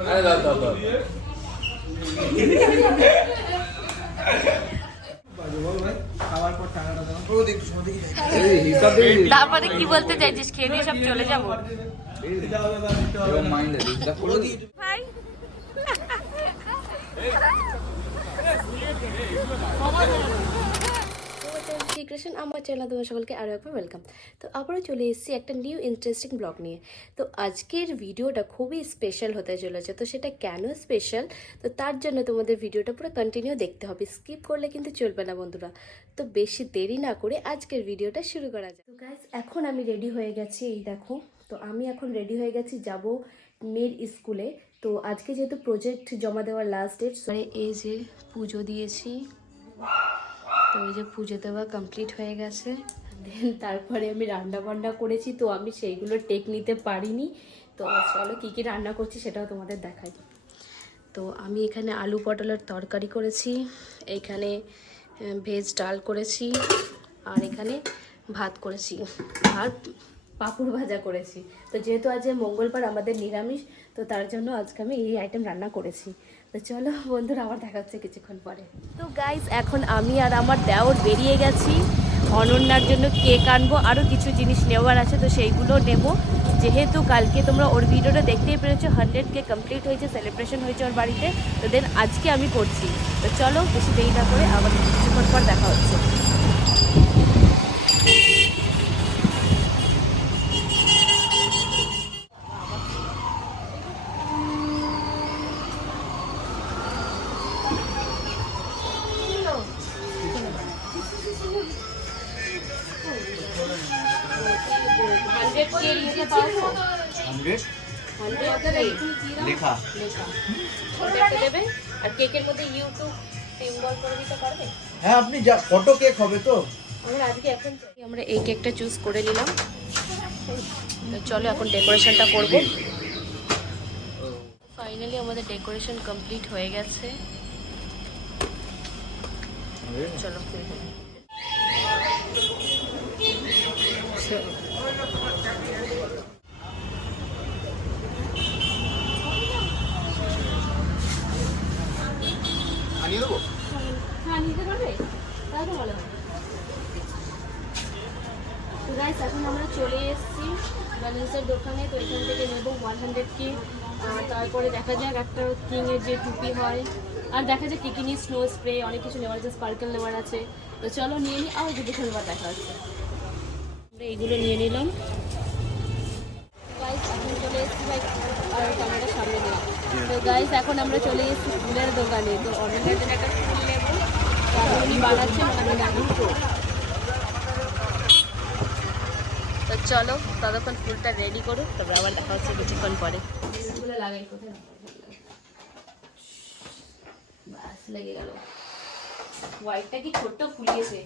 আরে দাও দাও দাও। এই হিসাব দিয়ে দিস। তারপরে কি বলতে চাইছিস? খেয়ে দিয়ে সব চলে যাব। মাইন্ডে হিসাব করে দিস। হাই শ্রীকৃষ্ণ আমার চ্যানেল তোমার সকলকে আরও একবার ওয়েলকাম তো আবারও চলে এসেছি একটা নিউ ইন্টারেস্টিং ব্লগ নিয়ে। তো আজকের ভিডিওটা খুবই স্পেশাল হতে চলেছে। তো সেটা কেন স্পেশাল তো তার জন্য তোমাদের ভিডিওটা পুরো কন্টিনিউ দেখতে হবে। স্কিপ করলে কিন্তু চলবে না বন্ধুরা। তো বেশি দেরি না করে আজকের ভিডিওটা শুরু করা যায় তো গাইজ এখন আমি রেডি হয়ে গেছি, এই দেখো। তো আমি এখন রেডি হয়ে গেছি যাব মেয়ের স্কুলে তো আজকে যেহেতু প্রজেক্ট জমা দেওয়ার লাস্ট ডেট এই যে পুজো দিয়েছি। তো এই যে পুজো দেওয়া কমপ্লিট হয়ে গেছে। দেন তারপরে আমি রান্না বান্না করেছি তো আমি সেইগুলো টেক নিতে পারিনি। তো চলো কী কী রান্না করছি সেটাও তোমাদের দেখাই। তো আমি এখানে আলু পটলের তরকারি করেছি এখানে ভেজ ডাল করেছি আর এখানে ভাত করেছি। আর পাঁপড় ভাজা করেছি। তো যেহেতু আজ মঙ্গলবার আমাদের নিরামিষ তো তার জন্য আজকে আমি এই আইটেম রান্না করেছি। তো চলো বন্ধুরা, আবার দেখা হচ্ছে কিছুক্ষণ পরে। তো গাইজ এখন আমি আর আমার দেওর বেরিয়ে গেছি। অনন্যার জন্য কেক আনব আরও কিছু জিনিস নেওয়ার আছে, তো সেইগুলো নেব। যেহেতু কালকে তোমরা ওর ভিডিওটা দেখতেই পেরেছ হান্ড্রেড কে কমপ্লিট হয়েছে সেলিব্রেশন হয়েছে ওর বাড়িতে। তো দেন আজকে আমি করছি। তো চলো, বেশি দেরি না করে আবার কিছুক্ষণ পর দেখা হচ্ছে। হ্যাঁ আপনি যা ফটো কেক হবে তো। আমরা আজকে এখন আমরা এই কেকটা চুজ করে নিলাম। চলো এখন ডেকোরেশনটা করব। ফাইনালি আমাদের ডেকোরেশন কমপ্লিট হয়ে গেছে। চলো আনিয়ে দেবো? নিতে পারবে? তাহলে ভালো হবে। তো গাইস এখন আমরা চলে এসেছি ব্যালেন্সের দোকানে। তো এখান থেকে নেব ওয়ান হান্ড্রেড কি তারপরে দেখা যাক একটা কিংয়ের যে টুপি হয়। আর দেখা যাক কী কী নিয়ে স্নো স্প্রে অনেক কিছু নেওয়ার আছে স্পার্কেল নেওয়ার আছে। তো চলো নিয়ে নিই আবার দুটো খেলবার দেখা হচ্ছে। আমরা এইগুলো নিয়ে নিলাম। গাইস এখন চলে এসেছি ভাই আর ক্যামেরার সামনে নিলাম তো গাইস এখন আমরা চলে এসেছি ফুলের দোকানে। তো জন্য একটা ফুল তো চলো ততক্ষণ ফুলটা রেডি করো তারপর আবার দেখা হচ্ছে কিছুক্ষণ পরে। লাগাই কোথায়? বাস লেগে গেল। হোয়াইটটা কি ছোট্ট ফুলিয়েছে?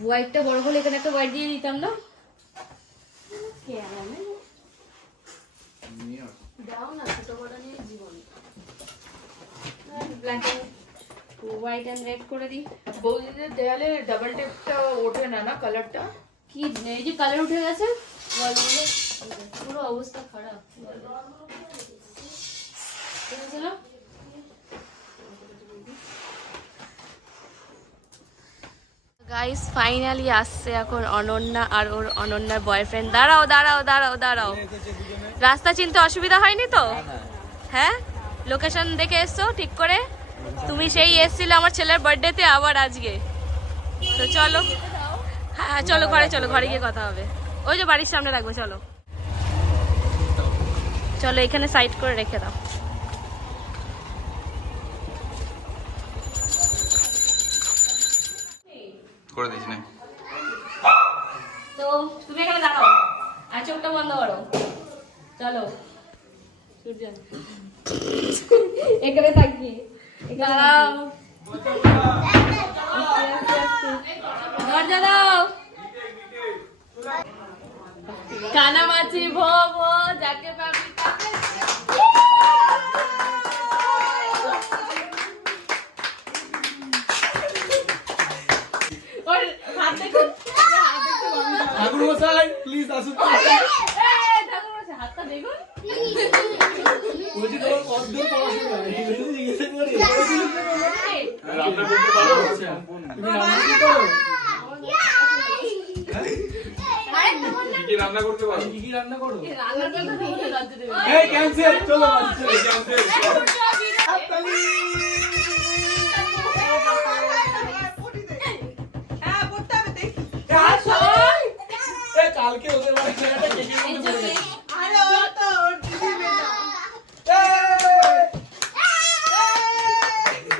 হোয়াইটটা বড় হলে এখানে একটা হোয়াইট দিয়ে দিতাম না? দাও না ছোট বড় নিয়ে জীবন। Black and white and red করে দিই। বৌদিদের দেয়ালে ডাবল টেপটা ওঠে না না কালারটা কি এই যে কালার উঠে গেছে। পুরো অবস্থা খারাপ। গাইস ফাইনালি আসছে এখন অনন্যা আর ওর অনন্যার বয়ফ্রেন্ড দাঁড়াও দাঁড়াও দাঁড়াও দাঁড়াও। রাস্তা চিনতে অসুবিধা হয়নি তো? হ্যাঁ? লোকেশন দেখে এসছো ঠিক করে? তুমি সেই এসছিলে আমার ছেলের বার্থডেতে আবার আজকে। তো চলো। হ্যাঁ চলো ঘরে চলো ঘরে গিয়ে কথা হবে। ওই যে বাড়ির সামনে রাখব চলো। চলো এখানে সাইড করে রেখে দাও। করে দিস না তো তুমি এখানে দাঁড়াও আর চোখটা বন্ধ করো। চলো। সূর্য। এখানে থাকি কানামাছি ভো ভো যাকে পাবি তাকে। ওর হাত প্লিজ আসুন এই, ঠাকুর মশাই, হাতটা দেখুন বলছি তোমার কতদূর পড়াশোনা এগুলো জিজ্ঞাসা করি রান্না করতে পারো তুমি রান্না কি করো কি কি রান্না করতে পারো কি কি রান্না করো। এই ক্যান্সেল চলো বাচ্চা এই কালকে ওদের বাড়ি ছেলেটা কেকের মধ্যে পড়ে গেছে।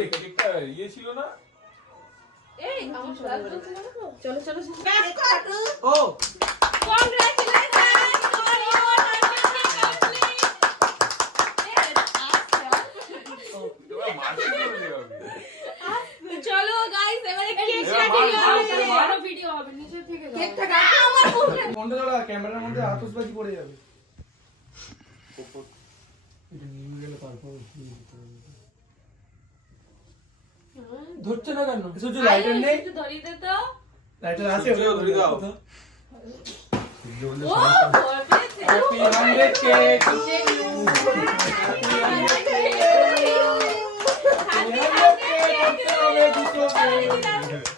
এই কেকটা ইয়ে ছিল না এই আমার সরাজ বলছে না তো? চলো চলো চলো। ও তোমরা মারতে চলে যাবে চলো গাইস এবারে কেক এবার মার, মার, করে মার। আরও ভিডিও হবে নিচে থেকে যাও। ক্যামেরার মধ্যে আতশবাজি পড়ে যাবে। ধরছে না কেন? শুধু লাইটার নেই? একটু ধরিয়ে দে তো। লাইটার আছে সূর্য ধরে দাও। হ্যাপি হান্ড্রেড কেক আরে উপরে।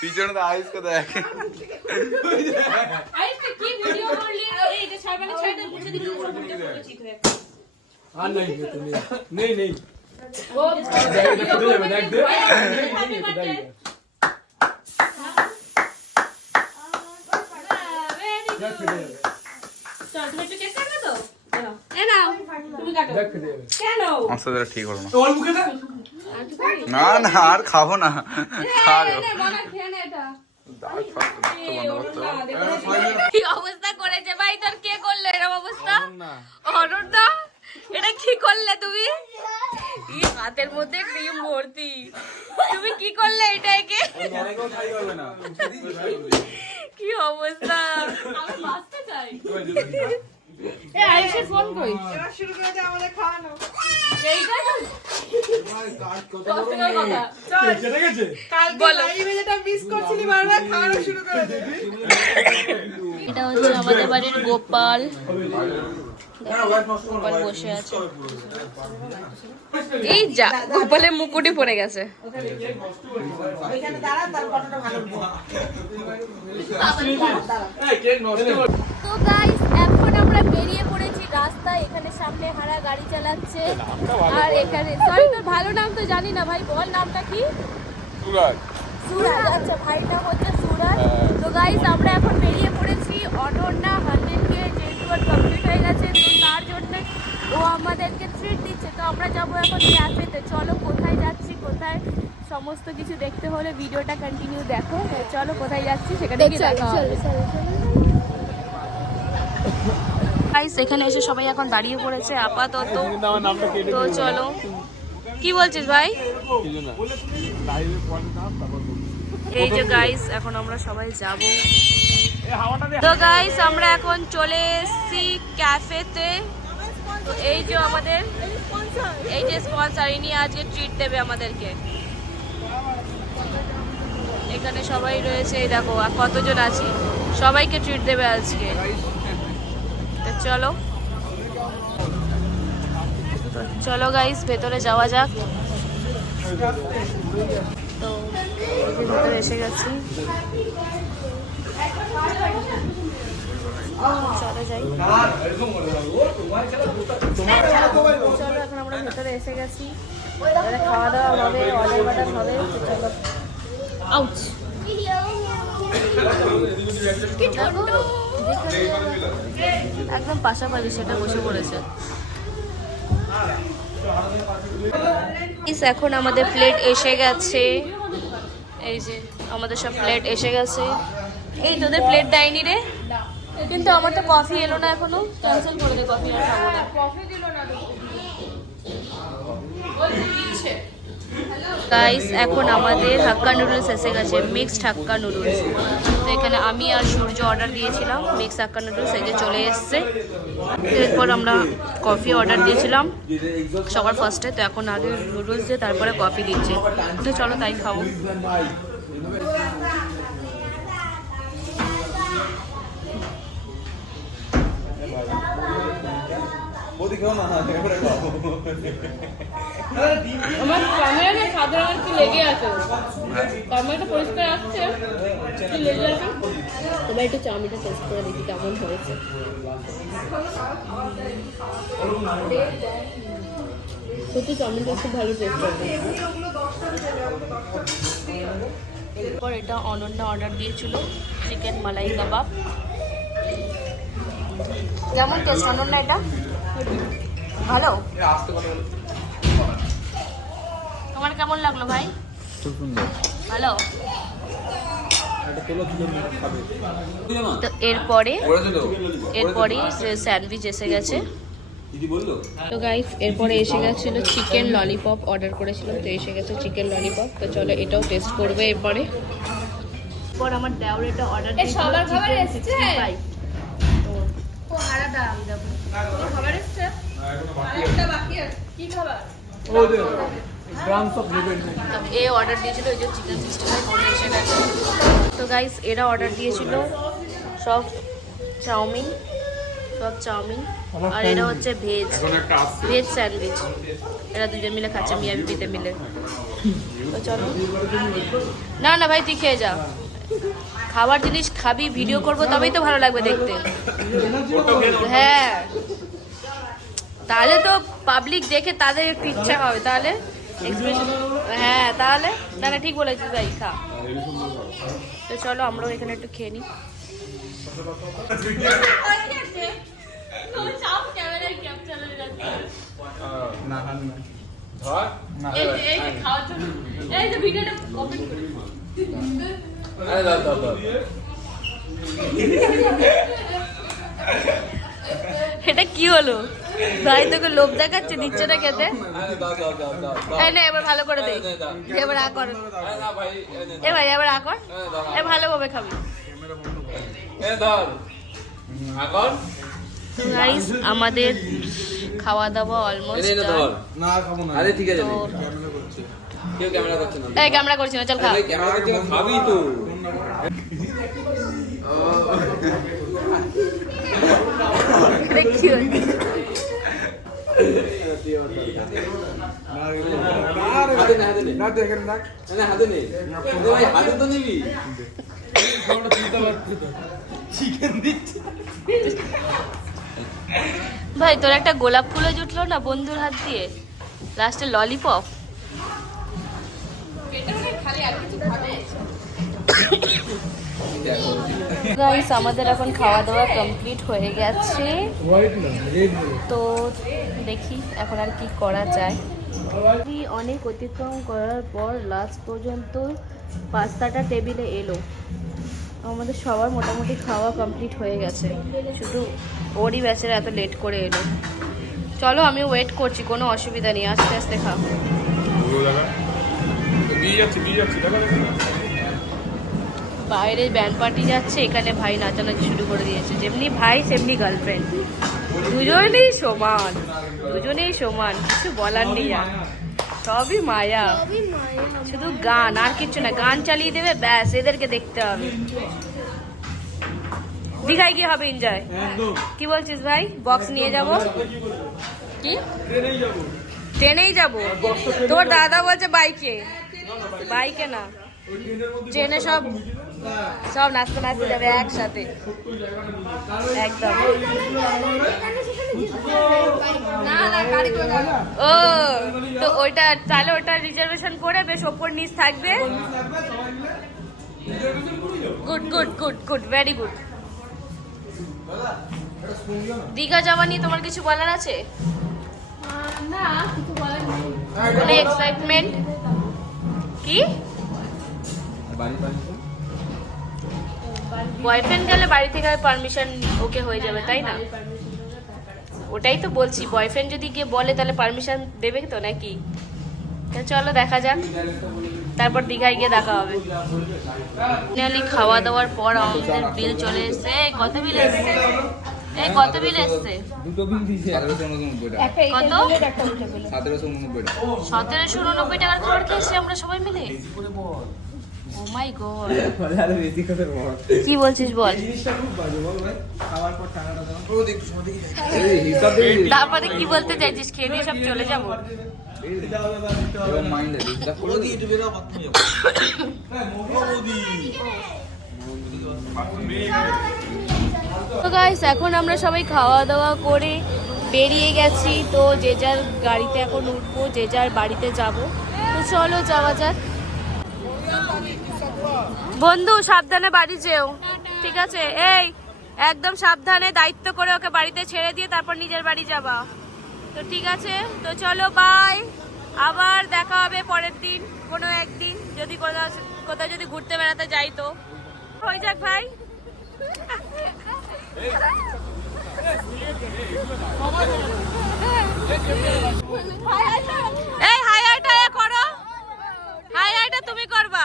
পিছনে তো আয়ুষ, তুই কি ভিডিও করলি? মানে। আর নাই নেই নেই ও, দেখ ঠিক হলো না ওর মুখে দেখ না না আর খাব না। খাব। এটা। কি অবস্থা করেছে ভাই? তোর কে করলে এরকম অবস্থা? অরুণদা এটা কি করলে তুমি? ই হাতের মধ্যে ক্রিম ভর্তি। তুমি কি করলে এটাকে কি অবস্থা? আমি বাঁচতে চাই। ফোন কই? এটা হচ্ছে আমাদের বাড়ির গোপাল। গোপাল বসে আছে। এই যা গোপালের মুকুটি পড়ে গেছে। তো এখন আমরা বেরিয়ে পড়েছি রাস্তায় এখানে সামনে হারা গাড়ি চালাচ্ছে। আর এখানে সরি তোর ভালো নাম তো জানি না ভাই বল নামটা কি? সুরাজ। সুরাজ আচ্ছা ভাইয়ের নাম হচ্ছে সুরাজ। তো গাইস আমরা এখন বেরিয়ে পড়েছি অনন্যা হান্ড্রেড কে যেহেতু কমপ্লিট হয়ে গেছে তো তার জন্য ও আমাদেরকে ট্রিট দিচ্ছে। তো আমরা যাব এখন ক্যাফেতে চলো কোথায় যাচ্ছি কোথায় সমস্ত কিছু দেখতে হলে ভিডিওটা কন্টিনিউ দেখো। চলো কোথায় যাচ্ছি সেখানে দেখা হবে। গাইস এখানে এসে সবাই এখন দাঁড়িয়ে পড়েছে আপাতত। তো চলো। কি বলছিস ভাই? এই যে গাইস এখন আমরা সবাই যাব। তো গাইস আমরা এখন চলে এসেছি ক্যাফেতে তো এই যে আমাদের এই যে স্পন্সর ইনি আজকে ট্রিট দেবে আমাদেরকে। এখানে সবাই রয়েছে এই দেখো আর কতজন আছি? সবাইকে ট্রিট দেবে আজকে। চলো। তো চলো গাইস ভেতরে যাওয়া যাক। তো, ভেতরে এসে গেছি। যাই। চলো, এখন আমরা ভেতরে এসে গেছি। খাওয়া দাওয়া হবে অর্ডার বাটার হবে আউচ একদম পাশাপাশি সেটা বসে পড়েছে। এখন আমাদের প্লেট এসে গেছে। এই যে, আমাদের সব প্লেট এসে গেছে। এই তোদের প্লেট দেয়নি রে? কিন্তু আমার তো কফি এলো না এখনও। ক্যান্সেল করে দে কফি আর খাব না। গাইস এখন আমাদের হাক্কা নুডলস এসে গেছে মিক্সড হাক্কা নুডলস তো এখানে আমি আর সূর্য অর্ডার দিয়েছিলাম মিক্স হাক্কা নুডলস এই যে চলে এসছে। এরপর আমরা কফি অর্ডার দিয়েছিলাম, সবার ফার্স্টে তো এখন আগে নুডলস দিয়ে তারপরে কফি দিচ্ছে। তো চলো তাই খাব। না আমার ক্যামেরা সাদা রঙের কি লেগে আছে। ক্যামেরাটা পরিষ্কার আসছে কি লেগে আছে? এবার একটু চাউমিনটা টেস্ট করে দেখি কেমন হয়েছে। সত্যি চাউমিনটা খুব ভালো টেস্ট হয়েছে এরপর এটা অনন্যা অর্ডার দিয়েছিল চিকেন মালাই কাবাব কেমন টেস্ট অনন্যা এটা? ভালো? আসতে তোমার কেমন লাগল ভাই? খুব ভালো? তো এরপরে এরপরেই স্যান্ডউইচ এসে গেছে। তো গাইস এরপরে এসে গেছিল চিকেন ললিপপ অর্ডার করেছিলাম তো এসে গেছে চিকেন ললিপপ তো চলো এটাও টেস্ট করবে এরপরে। এরপর আমার দেওর এটা অর্ডার আলাদা আছে কি খাবার ও দে গ্রামস অফ লিভেন তো এ অর্ডার দিয়েছিল ওই যে চিকেন সিক্সটি ফাইভ ওটা এসে গেছে তো গাইস এরা অর্ডার দিয়েছিল সব চাউমিন সব চাউমিন আর এরা হচ্ছে ভেজ ভেজ স্যান্ডউইচ এরা দুজন মিলে খাচ্ছে মিয়া বিপিতে মিলে। তো চলো। না না ভাই তুই খেয়ে যা। খাবার জিনিস খাবি ভিডিও করব তবেই তো ভালো লাগবে দেখতে। হ্যাঁ। তাহলে তো পাবলিক দেখে তাদের একটু ইচ্ছা হবে, তাহলে হ্যাঁ তাহলে না ঠিক বলেছিস ভাই, খা। তো চলো আমরাও এখানে একটু খেয়ে নিই। এটা কি হলো? ভাই তোকে লোভ দেখাচ্ছে দিচ্ছে না খেতে? না এবার ভালো করে দে এই নে, দাও। এবার আ কর। এ ভাই এবার আ কর। এ ভালোভাবে খাবি। এ গাইস আমাদের খাওয়া দাওয়া অলমোস্ট না খাব না। আরে ঠিক আছে। ক্যামেরা কেউ ক্যামেরা করছে না। এই ক্যামেরা করছি না চল খা। ক্যামেরা করছে খাবি তো। এটা ভাই তোর একটা গোলাপ ফুলও জুটলো না বন্ধুর হাত দিয়ে? লাস্টে ললিপপ খালি আর কিছু খাবে গাইস আমাদের এখন খাওয়া দাওয়া কমপ্লিট হয়ে গেছে। তো দেখি এখন আর কি করা যায়। অনেক অতিক্রম করার পর লাস্ট পর্যন্ত পাস্তাটা টেবিলে এলো। আমাদের সবার মোটামুটি খাওয়া কমপ্লিট হয়ে গেছে। শুধু ওরই ব্যাচেরা এত লেট করে এলো। চলো আমি ওয়েট করছি কোনো অসুবিধা নেই। আস্তে আস্তে খা বাইরে ব্যান্ড পার্টি যাচ্ছে এখানে ভাই নাচানাচি শুরু করে দিয়েছে। যেমনি ভাই সেমনি গার্লফ্রেন্ড দুজনেই সমান দুজনেই সমান কিছু বলার নেই আর। সবই মায়া। শুধু গান আর কিছু না গান চালিয়ে দেবে ব্যাস এদেরকে দেখতে হবে। দীঘায় কি হবে এনজয় কি বলছিস ভাই? বক্স নিয়ে যাব? কি? ট্রেনেই যাব। যাব? তোর দাদা বলছে বাইকে। বাইকে। না। ট্রেনে সব সব নাচতে নাচতে যাবে একসাথে। একদম। ও, তো ওইটা, তাহলে ওটা রিজার্ভেশন করে বেশ ওপর নিচ থাকবে? Good good good good very good Digha যাওয়া নিয়ে তোমার কিছু বলার আছে? না এক্সাইটমেন্ট কি? বাড়ি। বয়ফ্রেন্ড গেলে বাড়ি থেকে পারমিশন ওকে হয়ে যাবে তাই না? ওটাই তো বলছি বয়ফ্রেন্ড যদি গিয়ে বলে তাহলে পারমিশন দেবে তো নাকি? তা চলো দেখা যাক। তারপর দীঘায় গিয়ে দেখা হবে। ফাইনালি খাওয়া দাওয়ার পর আমাদের বিল চলে এসছে। কত বিল এসছে? এই কত বিল এসছে? দুটো বিল দিয়েছে সতেরোশো উননব্বই টাকা। কত? টাকার খাবার খেয়েছি আমরা সবাই মিলে? ও মাই গড আরও বেশি করে বড় কি বলছিস বল? জিনিসটা খুব বাজে বল ভাই। খাওয়ার পর টাকাটা দাও। ও দেখো সব হিসাব তারপরে কি বলতে চাইছিস? খেয়ে দিয়ে সব চলে যাব। হ্যাঁ, তো গাইস এখন আমরা সবাই খাওয়া দাওয়া করে বেরিয়ে গেছি। তো যে যার গাড়িতে এখন উঠবো যে যার বাড়িতে যাব। তো চলো যাওয়া যাক। বন্ধু, সাবধানে বাড়ি যেও। ঠিক আছে? এই, একদম সাবধানে দায়িত্ব করে ওকে বাড়িতে ছেড়ে দিয়ে তারপর নিজের বাড়ি যাবা। তো ঠিক আছে? তো চলো বাই আবার দেখা হবে পরের দিন, কোনো একদিন। যদি কোথাও কোথাও যদি ঘুরতে বেড়াতে যাই তো। হয়ে যাক, ভাই। এই হাই হাইটা করো। হাই হাইটা তুমি করবা।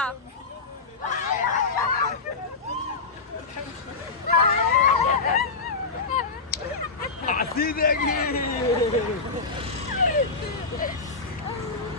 아스데기